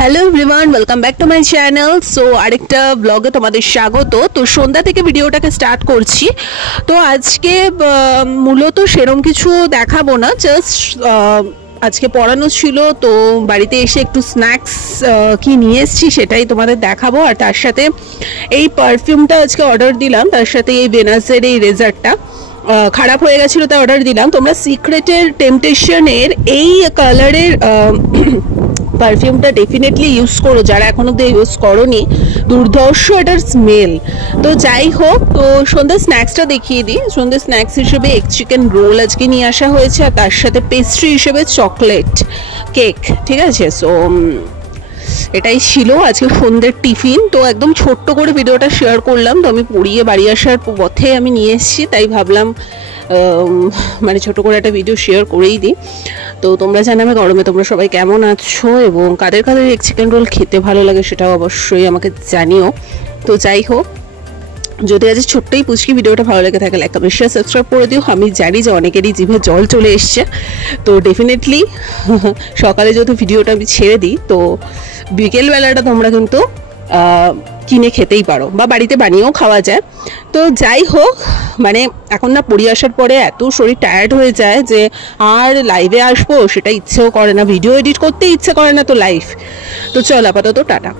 Hello everyone, welcome back to my channel. So আরেকটা ব্লগে তোমাদের স্বাগত। তো সন্ধ্যা থেকে ভিডিওটাকে স্টার্ট করছি। তো আজকে মূলত সেরকম কিছু দেখাবো না, জাস্ট আজকে পড়ানো ছিল, তো বাড়িতে এসে একটু স্ন্যাক্স কি নিয়ে এসেছি সেটাই তোমাদের দেখাবো। আর তার সাথে এই পারফিউমটা আজকে অর্ডার দিলাম, তার সাথে এই ভেনাসের এই রেজারটা খারাপ হয়ে গেছিলো তাই অর্ডার দিলাম। তোমরা সিক্রেটের টেম্পটেশনের এই কালারের পারফিউমটা ডেফিনেটলি ইউজ করো, যারা এখনো অব্দি ইউজ করোনি। দুর্ধর্ষ এটার স্মেল। তো যাই হোক, তো সন্ধ্যা স্ন্যাক্সটা দেখিয়ে দিই। সন্ধ্যা স্ন্যাক্স হিসেবে এগ চিকেন রোল আজকে নিয়ে আসা হয়েছে, আর তার সাথে পেস্ট্রি হিসেবে চকলেট কেক। ঠিক আছে, সো এটাই ছিল আজকে সন্ধ্যের টিফিন। তো একদম ছোট্ট করে ভিডিওটা শেয়ার করলাম। তো আমি পড়িয়ে বাড়ি আসার পথে আমি নিয়ে এসেছি, তাই ভাবলাম মানে ছোটো করে একটা ভিডিও শেয়ার করেই দিই। তো তোমরা জানাবে গরমে তোমরা সবাই কেমন আছো এবং কাদের কাদের এগ চিকেন রোল খেতে ভালো লাগে সেটাও অবশ্যই আমাকে জানিও। তো যাই হোক, যদি আজ ছোট্টই পুচকি ভিডিওটা ভালো লেগে থাকে, লাইক কমেন্ট শেয়ার সাবস্ক্রাইব করে দিও। আমি জানি যে অনেকেরই জিভে জল চলে এসছে, তো ডেফিনেটলি সকালে যদি ভিডিওটা আমি ছেড়ে দিই, তো বিকেলবেলাটা তোমরা কিন্তু কিনে খেতেই পারো বা বাড়িতে বানিয়েও খাওয়া যায়। তো যাই হোক, মানে এখন না পড়ে আসার পরে এত শরীর টায়ার্ড হয়ে যায় যে আর লাইভে আসবো সেটা ইচ্ছেও করে না, ভিডিও এডিট করতে ইচ্ছে করে না, তো লাইভ। তো চল আপাতত টাটা।